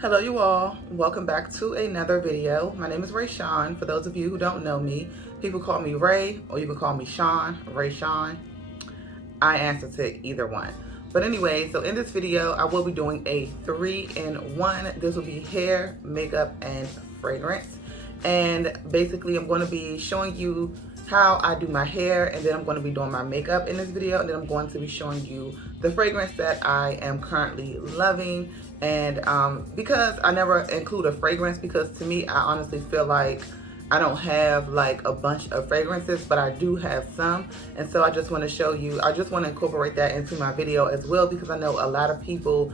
Hello you all, welcome back to another video. My name is Ray Sean. For those of you who don't know me, people call me Ray or you can call me Sean, Ray Sean. I answer to either one. But anyway, so in this video, I will be doing a 3-in-1. This will be hair, makeup, and fragrance. And basically I'm going to be showing you how I do my hair, and then I'm going to be doing my makeup in this video, and then I'm going to be showing you the fragrance that I am currently loving. And because I never include a fragrance, because to me, I honestly feel like I don't have like a bunch of fragrances, but I do have some. And so I just want to show you, I just want to incorporate that into my video as well, because I know a lot of people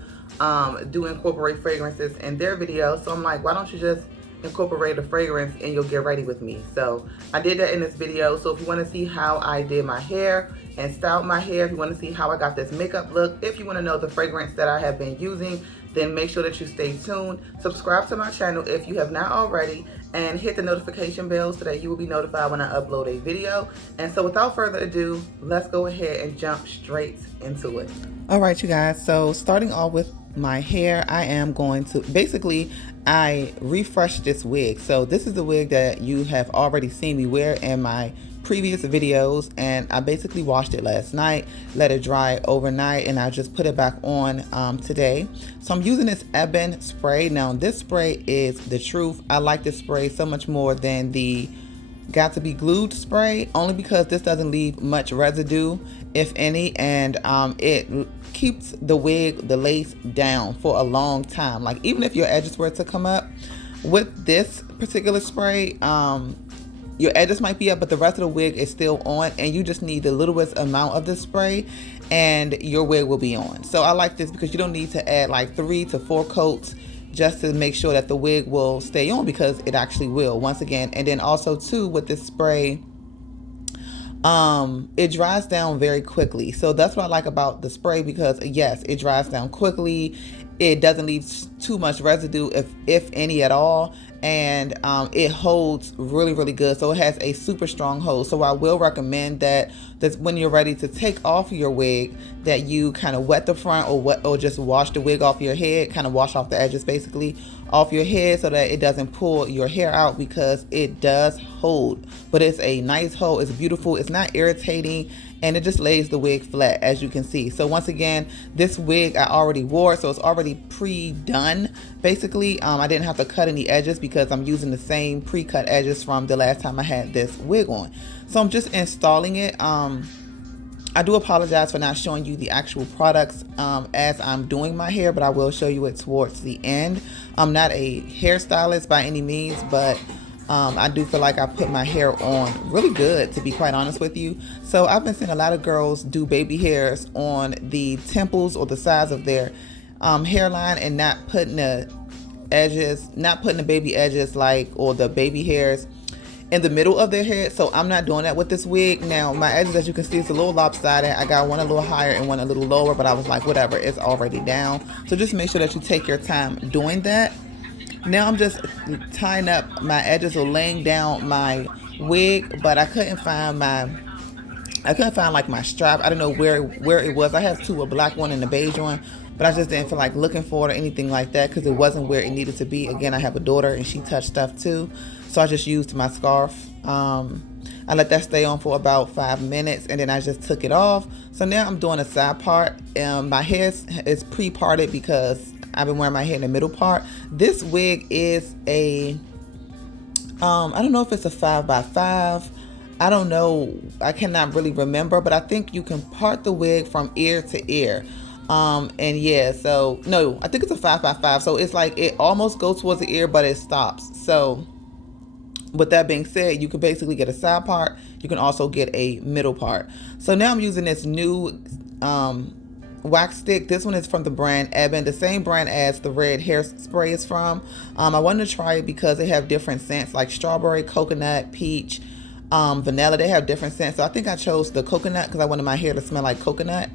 do incorporate fragrances in their videos. So I'm like, why don't you just incorporate a fragrance and you'll get ready with me. So I did that in this video. So if you want to see how I did my hair and styled my hair, if you want to see how I got this makeup look, if you want to know the fragrance that I have been using, then make sure that you stay tuned. Subscribe to my channel if you have not already, and hit the notification bell so that you will be notified when I upload a video. And so without further ado, let's go ahead and jump straight into it. All right, you guys, so starting off with my hair, I am going to, basically, I refreshed this wig. So this is the wig that you have already seen me wear in my previous videos, and I basically washed it last night, let it dry overnight, and I just put it back on today. So I'm using this Ebony spray. Now this spray is the truth. I like this spray so much more than the Got to Be Glued spray, only because this doesn't leave much residue, if any, and it keeps the wig, the lace down for a long time. Like even if your edges were to come up with this particular spray, your edges might be up, but the rest of the wig is still on, and you just need the littlest amount of the spray and your wig will be on. So I like this because you don't need to add like 3 to 4 coats just to make sure that the wig will stay on, because it actually will, once again. And then also too, with this spray, it dries down very quickly. So that's what I like about the spray, because yes, it dries down quickly. It doesn't leave too much residue, if any at all, and it holds really good. So it has a super strong hold. So I will recommend that when you're ready to take off your wig, that you kind of wet the front, or just wash the wig off your head, kind of wash off the edges basically off your head, so that it doesn't pull your hair out, because it does hold. But it's a nice hold, it's beautiful, it's not irritating, and it just lays the wig flat, as you can see. So once again, this wig I already wore, so it's already pre-done basically. I didn't have to cut any edges because I'm using the same pre-cut edges from the last time I had this wig on. So I'm just installing it. I do apologize for not showing you the actual products as I'm doing my hair, but I will show you it towards the end. I'm not a hairstylist by any means, but I do feel like I put my hair on really good, to be quite honest with you. So I've been seeing a lot of girls do baby hairs on the temples or the sides of their hairline, and not putting the edges, not putting the baby edges or the baby hairs in the middle of their head. So I'm not doing that with this wig. Now my edges, as you can see, it's a little lopsided. I got one a little higher and one a little lower, but I was like, whatever, it's already down. So just make sure that you take your time doing that. Now I'm just tying up my edges or laying down my wig, but I couldn't find like my strap. I don't know where it was. I have two, a black one and a beige one, but I just didn't feel like looking for it or anything like that, because it wasn't where it needed to be. Again, I have a daughter and she touched stuff too, so I just used my scarf. I let that stay on for about 5 minutes, and then I just took it off. So now I'm doing a side part. My hair is pre-parted because I've been wearing my hair in the middle part. This wig is a I don't know if it's a 5x5. I don't know, I cannot really remember, but I think you can part the wig from ear to ear. And yeah, so no, I think it's a 5x5. So it's like it almost goes towards the ear, but it stops. So with that being said, you can basically get a side part. You can also get a middle part. So now I'm using this new wax stick. This one is from the brand Ebony, the same brand as the red hairspray is from. I wanted to try it because they have different scents, like strawberry, coconut, peach, vanilla. They have different scents. So I think I chose the coconut because I wanted my hair to smell like coconut.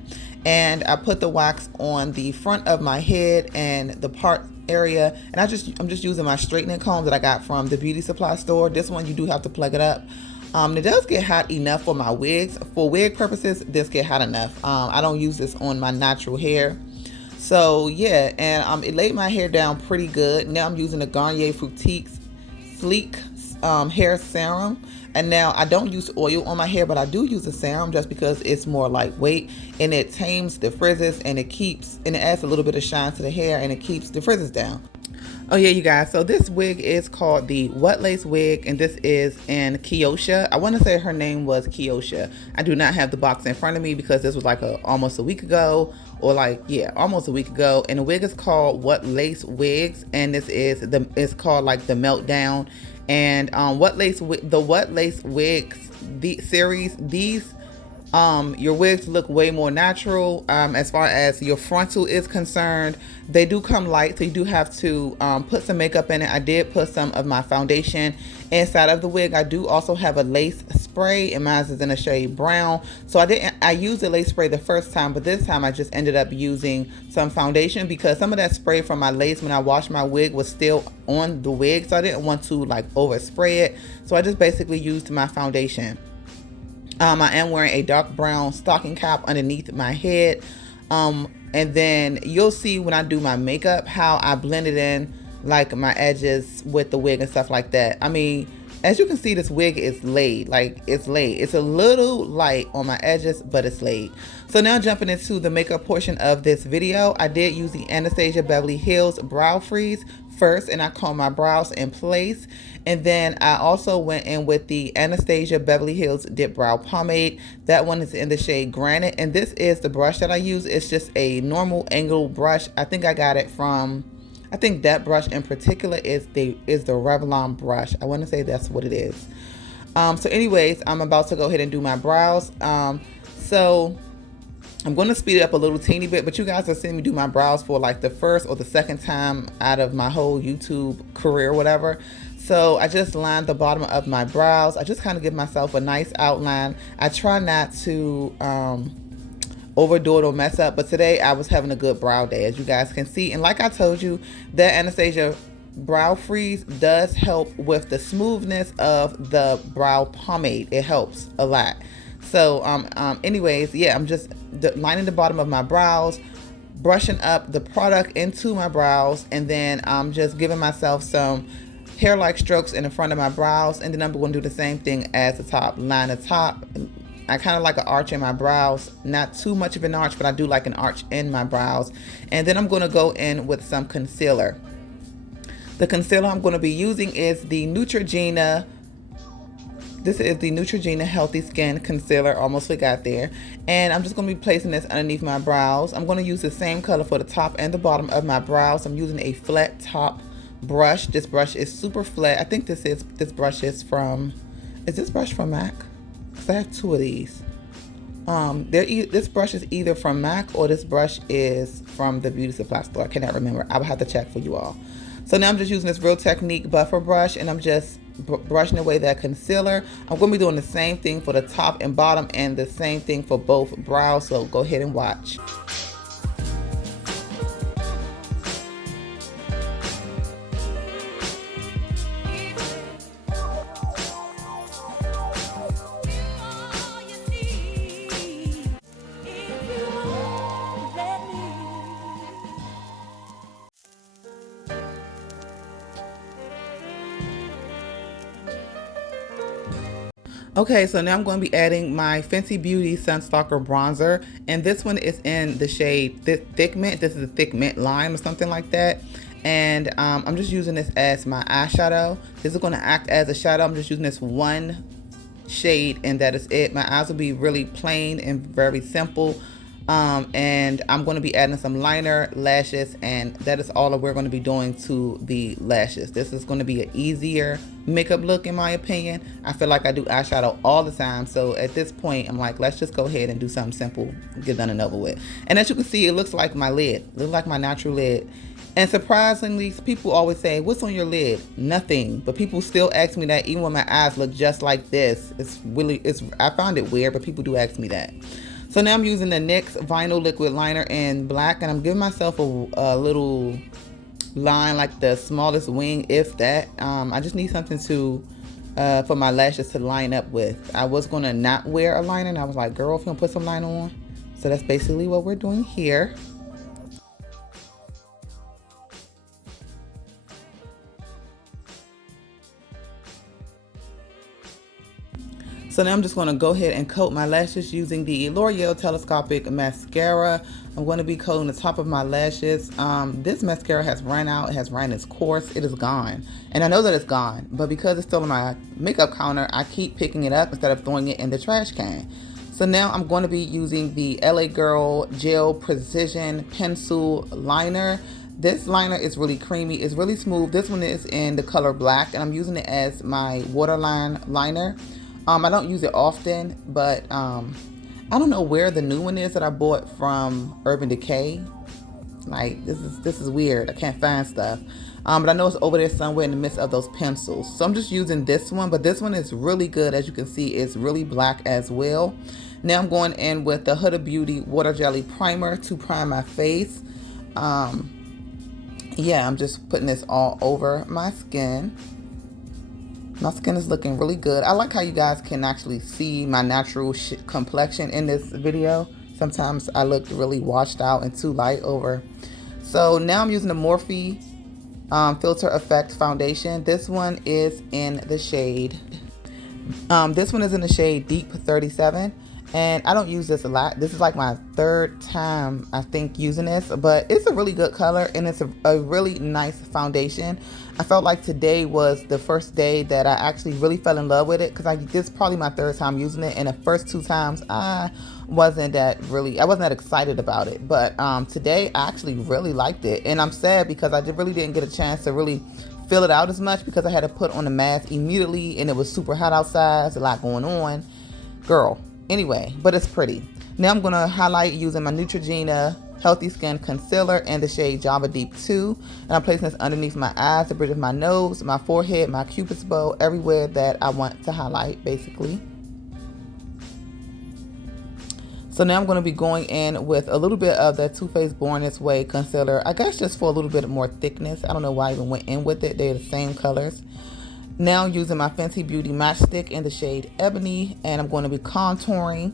And I put the wax on the front of my head and the part area, and I'm just using my straightening comb that I got from the beauty supply store. This one you do have to plug it up. It does get hot enough for my wigs. For wig purposes, this get hot enough. I don't use this on my natural hair. So yeah, and it laid my hair down pretty good. Now I'm using the Garnier Fructis Sleek hair serum. And now I don't use oil on my hair, but I do use a serum just because it's more lightweight and it tames the frizzes, and it adds a little bit of shine to the hair, and it keeps the frizzes down. Oh yeah, you guys, so this wig is called the What Lace wig, and this is in Kiosha. I want to say her name was Kiosha. I do not have the box in front of me because this was like almost a week ago, or like, yeah, almost a week ago. And the wig is called What Lace Wigs, and it's called like the Meltdown. And the What Lace Wigs series, these your wigs look way more natural. As far as your frontal is concerned, they do come light, so you do have to put some makeup in it. I did put some of my foundation inside of the wig. I do also have a lace spray, and mine is in a shade brown. So I used the lace spray the first time, but this time I just ended up using some foundation because some of that spray from my lace when I washed my wig was still on the wig, so I didn't want to like overspray it. So I just basically used my foundation. I am wearing a dark brown stocking cap underneath my head. And then you'll see when I do my makeup how I blended in like my edges with the wig and stuff like that. I mean, as you can see, this wig is laid. Like, it's laid. It's a little light on my edges, but it's laid. So now jumping into the makeup portion of this video, I did use the Anastasia Beverly Hills Brow Freeze first, and I combed my brows in place. And then I also went in with the Anastasia Beverly Hills Dip Brow Pomade. That one is in the shade Granite, and this is the brush that I use. It's just a normal angle brush. I think I got it from, I think that brush in particular is the Revlon brush. I want to say that's what it is. So anyways, I'm about to go ahead and do my brows. So I'm going to speed it up a little teeny bit, but you guys have seen me do my brows for like the first or the second time out of my whole YouTube career, whatever. So I just lined the bottom of my brows. I just kind of give myself a nice outline. I try not to overdo it or mess up, but today I was having a good brow day, as you guys can see. And like I told you, that Anastasia Brow Freeze does help with the smoothness of the brow pomade. It helps a lot. So anyways, yeah, I'm just lining the bottom of my brows, brushing up the product into my brows, and then I'm just giving myself some hair-like strokes in the front of my brows. And then I'm going to do the same thing as the top. Line the top. I kind of like an arch in my brows, not too much of an arch, but I do like an arch in my brows. And then I'm going to go in with some concealer. The concealer I'm going to be using is the Neutrogena. This is the Neutrogena Healthy Skin Concealer. Almost forgot there. And I'm just going to be placing this underneath my brows. I'm going to use the same color for the top and the bottom of my brows. I'm using a flat top brush. This brush is super flat. I think this brush is from, is this brush from MAC? Because I have two of these. This brush is either from MAC or this brush is from the beauty supply store. I cannot remember. I will have to check for you all. So now I'm just using this Real Technique buffer brush, and I'm just brushing away that concealer. I'm going to be doing the same thing for the top and bottom, and the same thing for both brows. So go ahead and watch. Okay, so now I'm going to be adding my Fenty Beauty Sun Stalker bronzer, and this one is in the shade Thick Mint. This is a Thick Mint Lime or something like that. And I'm just using this as my eyeshadow. This is going to act as a shadow. I'm just using this one shade, and that is it. My eyes will be really plain and very simple. And I'm going to be adding some liner, lashes, and that is all that we're going to be doing to the lashes. This is going to be an easier makeup look, in my opinion. I feel like I do eyeshadow all the time, so at this point I'm like, let's just go ahead and do something simple, get done and over with. And as you can see, it looks like my lid. It looks like my natural lid. And surprisingly, people always say, what's on your lid? Nothing. But people still ask me that even when my eyes look just like this. I found it weird, but people do ask me that. So now I'm using the NYX Vinyl Liquid Liner in black, and I'm giving myself a little line, like the smallest wing, if that. I just need something to for my lashes to line up with. I was going to not wear a liner, and I was like, girl, if you don't put some liner on. So that's basically what we're doing here. So now I'm just going to go ahead and coat my lashes using the L'Oreal Telescopic Mascara. I'm going to be coating the top of my lashes. This mascara has run out, it has run its course, it is gone. And I know that it's gone, but because it's still on my makeup counter, I keep picking it up instead of throwing it in the trash can. So now I'm going to be using the LA Girl Gel Precision Pencil Liner. This liner is really creamy, it's really smooth. This one is in the color black, and I'm using it as my waterline liner. I don't use it often, but I don't know where the new one is that I bought from Urban Decay. Like, this is weird. I can't find stuff. But I know it's over there somewhere in the midst of those pencils. So I'm just using this one, but this one is really good. As you can see, it's really black as well. Now I'm going in with the Huda Beauty Water Jelly Primer to prime my face. Yeah, I'm just putting this all over my skin. My skin is looking really good. I like how you guys can actually see my natural complexion in this video. Sometimes I look really washed out and too light over. So now I'm using the Morphe Filter Effect Foundation. This one is in the shade. This one is in the shade Deep 37. And I don't use this a lot. This is like my third time, I think, using this, but it's a really good color and it's a really nice foundation. I felt like today was the first day that I actually really fell in love with it, because this is probably my third time using it, and the first 2 times I wasn't that excited about it. But today I actually really liked it, and I'm sad because I really didn't get a chance to really fill it out as much because I had to put on a mask immediately and it was super hot outside. There's a lot going on, girl. Anyway, but it's pretty. Now I'm going to highlight using my Neutrogena Healthy Skin Concealer in the shade Java Deep 2. And I'm placing this underneath my eyes, the bridge of my nose, my forehead, my cupid's bow, everywhere that I want to highlight, basically. So now I'm going to be going in with a little bit of the Too Faced Born This Way concealer. I guess just for a little bit more thickness. I don't know why I even went in with it. They're the same colors. Now using my Fenty Beauty Matchstick in the shade Ebony, and I'm going to be contouring,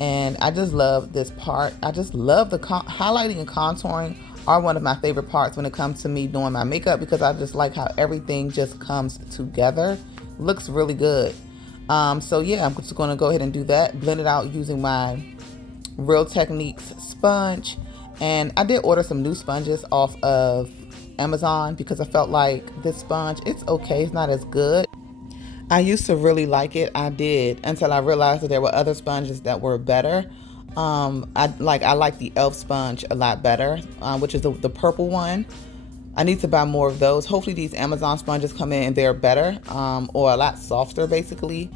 and I just love this part. I just love the highlighting and contouring are one of my favorite parts when it comes to me doing my makeup, because I just like how everything just comes together. Looks really good. So yeah, I'm just going to go ahead and do that. Blend it out using my Real Techniques sponge, and I did order some new sponges off of Amazon because I felt like this sponge, it's okay, it's not as good. I used to really like it, I did, until I realized that there were other sponges that were better. I like the e.l.f. sponge a lot better, which is the purple one. I need to buy more of those. Hopefully these Amazon sponges come in and they're better, or a lot softer, basically.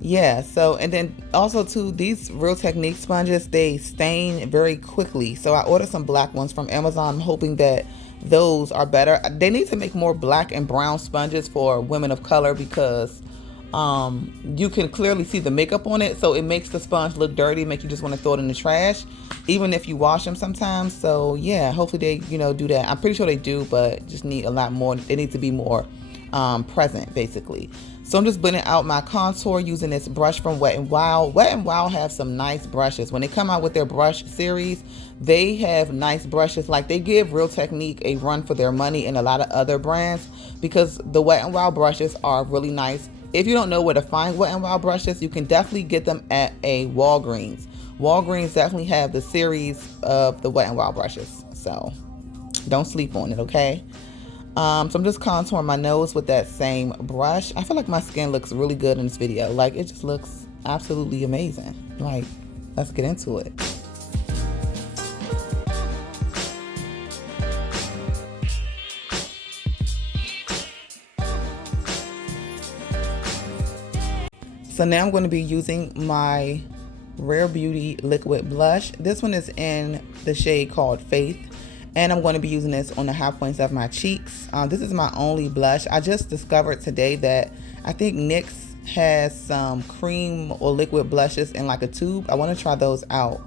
Yeah, so, and then also too, these Real Techniques sponges, they stain very quickly. So I ordered some black ones from Amazon. I'm hoping that those are better. They need to make more black and brown sponges for women of color, because you can clearly see the makeup on it, so it makes the sponge look dirty, make you just want to throw it in the trash, even if you wash them sometimes. So yeah, hopefully they do that. I'm pretty sure they do, but just need a lot more. They need to be more present, basically. So I'm just blending out my contour using this brush from Wet n Wild. Wet n Wild have some nice brushes. When they come out with their brush series, they have nice brushes. Like, they give Real Technique a run for their money and a lot of other brands, because the Wet n Wild brushes are really nice. If you don't know where to find Wet n Wild brushes, you can definitely get them at a Walgreens. Walgreens definitely have the series of the Wet n Wild brushes, so don't sleep on it, okay? So I'm just contouring my nose with that same brush. I feel like my skin looks really good in this video. Like, it just looks absolutely amazing. Like, let's get into it. So now I'm going to be using my Rare Beauty Liquid Blush. This one is in the shade called Faith. And I'm going to be using this on the high points of my cheeks. This is my only blush. I just discovered today that I think NYX has some cream or liquid blushes in like a tube. I want to try those out.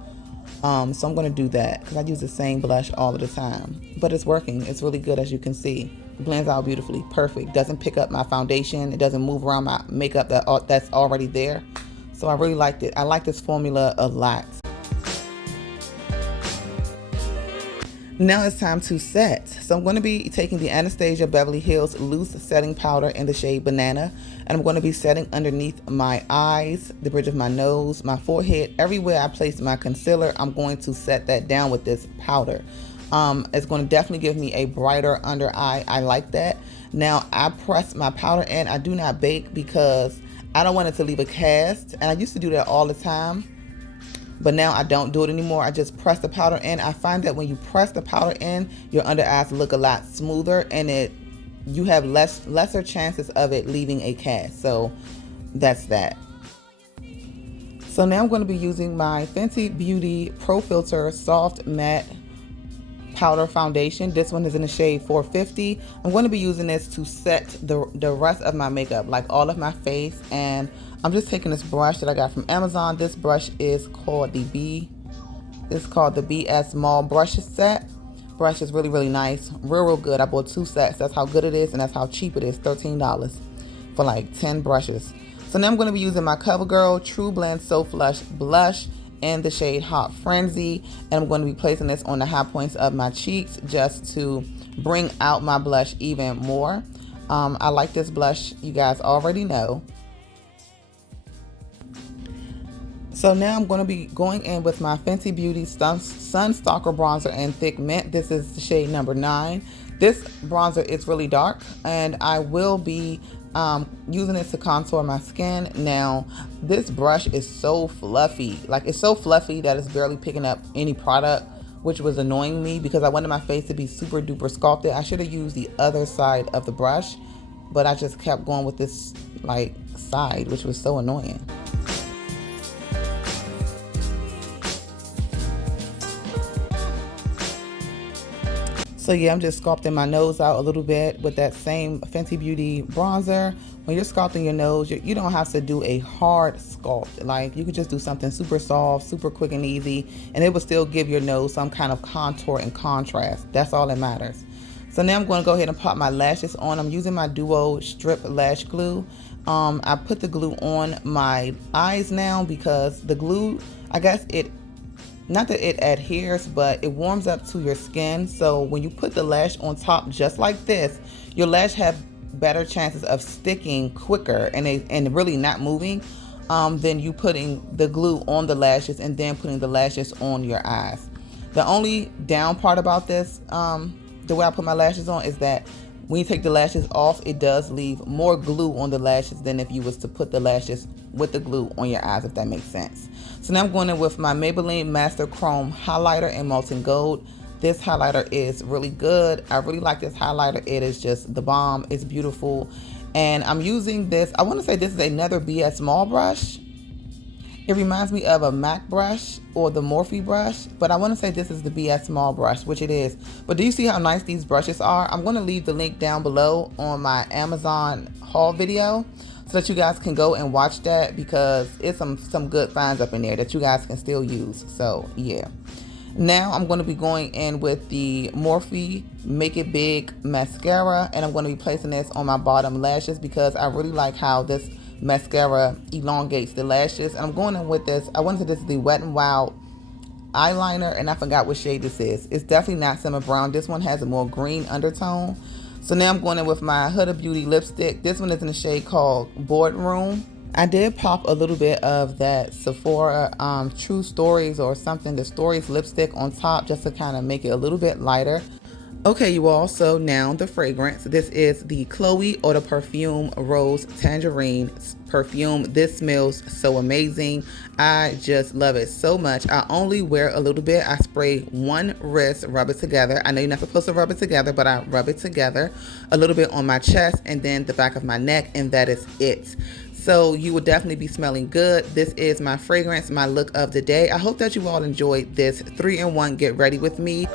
So I'm going to do that because I use the same blush all of the time. But it's working. It's really good, as you can see. It blends out beautifully. Perfect. Doesn't pick up my foundation. It doesn't move around my makeup that's already there. So I really liked it. I like this formula a lot. Now it's time to set. So I'm going to be taking the Anastasia Beverly Hills Loose Setting Powder in the shade Banana. And I'm going to be setting underneath my eyes, the bridge of my nose, my forehead. Everywhere I place my concealer, I'm going to set that down with this powder. It's going to definitely give me a brighter under eye. I like that. Now I press my powder in. I do not bake because I don't want it to leave a cast. And I used to do that all the time, but now I don't do it anymore. I just press the powder in. I find that when you press the powder in, your under eyes look a lot smoother, and you have lesser chances of it leaving a cast. So that's that. So now I'm going to be using my Fenty Beauty Pro Filter Soft Matte Powder Foundation. This one is in the shade 450. I'm going to be using this to set the rest of my makeup, like all of my face. And I'm just taking this brush that I got from Amazon. This brush is called the BS Small Brush Set. Brush is really, really nice. Real good. I bought 2 sets. That's how good it is, and that's how cheap it is. $13 for like 10 brushes. So now I'm going to be using my CoverGirl True Blend So Flush Blush in the shade Hot Frenzy, and I'm going to be placing this on the high points of my cheeks just to bring out my blush even more. I like this blush, you guys already know. So now I'm going to be going in with my Fenty Beauty Sun Stalker Bronzer in Thick Mint. This is the shade number 9. This bronzer is really dark, and I will be using it to contour my skin. Now, this brush is so fluffy. Like, it's so fluffy that it's barely picking up any product, which was annoying me because I wanted my face to be super duper sculpted. I should have used the other side of the brush, but I just kept going with this like side, which was so annoying. So yeah, I'm just sculpting my nose out a little bit with that same Fenty Beauty bronzer. When you're sculpting your nose, you don't have to do a hard sculpt. Like, you could just do something super soft, super quick and easy, and it will still give your nose some kind of contour and contrast. That's all that matters. So now I'm going to go ahead and pop my lashes on. I'm using my Duo Strip Lash Glue. I put the glue on my eyes now because the glue, I guess not that it adheres, but it warms up to your skin. So when you put the lash on top just like this, your lash have better chances of sticking quicker and really not moving than you putting the glue on the lashes and then putting the lashes on your eyes. The only down part about this, the way I put my lashes on, is that when you take the lashes off, it does leave more glue on the lashes than if you was to put the lashes with the glue on your eyes, if that makes sense. So now I'm going in with my Maybelline Master Chrome highlighter in Molten Gold. This highlighter is really good. I really like this highlighter. It is just the bomb. It's beautiful. And I'm using this, I want to say this is another BS Small brush. It reminds me of a MAC brush or the Morphe brush, but I want to say this is the BS Small brush, which it is. But do you see how nice these brushes are? I'm going to leave the link down below on my Amazon haul video so that you guys can go and watch that, because it's some good finds up in there that you guys can still use. So yeah. Now I'm going to be going in with the Morphe Make It Big mascara, and I'm going to be placing this on my bottom lashes because I really like how this mascara elongates the lashes. And I'm going in with this, I want to say this is the Wet n Wild eyeliner, and I forgot what shade this is. It's definitely not Simmer Brown. This one has a more green undertone. So now I'm going in with my Huda Beauty lipstick. This one is in the shade called Boardroom. I did pop a little bit of that Sephora True Stories or something, the Stories lipstick on top, just to kind of make it a little bit lighter. Okay, you all, so now the fragrance. This is the Chloe Eau de Perfume Rose Tangerine perfume. This smells so amazing. I just love it so much. I only wear a little bit. I spray one wrist, rub it together. I know you're not supposed to rub it together, but I rub it together a little bit on my chest and then the back of my neck, and that is it. So you will definitely be smelling good. This is my fragrance, my look of the day. I hope that you all enjoyed this 3-in-1 get ready with me.